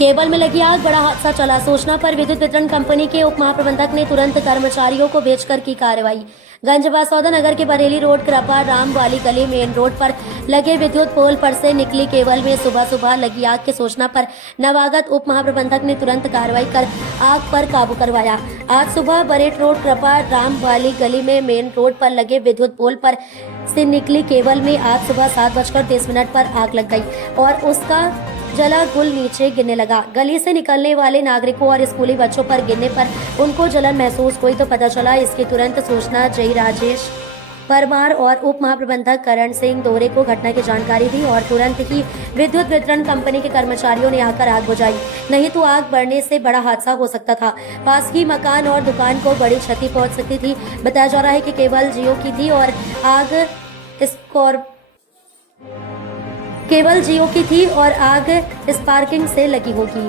Cable में लगी आग, बड़ा हादसा चला। सूचना पर विद्युत वितरण कंपनी के उप महाप्रबंधक ने तुरंत कर्मचारियों को भेजकर की कार्रवाई। गंजबासौदा नगर के बरेली रोड कृपा राम वाली गली मेन रोड पर लगे विद्युत पोल पर से निकली केबल में सुबह सुबह लगी आग की सूचना पर नवागत उप महाप्रबंधक ने तुरंत कार्रवाई कर आग पर काबू करवाया। आज सुबह बरेट रोड कृपा राम वाली गली में मेन रोड पर लगे विद्युत पोल पर से निकली केबल में आज सुबह 7:30 पर आग लग गई और उसका जला गुल नीचे गिरने लगा। गली से निकलने वाले नागरिकों और स्कूली बच्चों पर गिरने पर उनको जलन महसूस हुई तो पता चला। इसकी तुरंत सूचना जय राजेश परमार और उप महाप्रबंधक करण सिंह दोहरे को घटना की जानकारी दी और तुरंत ही विद्युत वितरण कंपनी के कर्मचारियों ने आकर आग बुझाई, नहीं तो आग बढ़ने से बड़ा हादसा हो सकता था। पास ही मकान और दुकान को बड़ी क्षति पहुंच सकती थी। बताया जा रहा है कि केबल जियो की थी और आग स्पार्किंग से लगी होगी।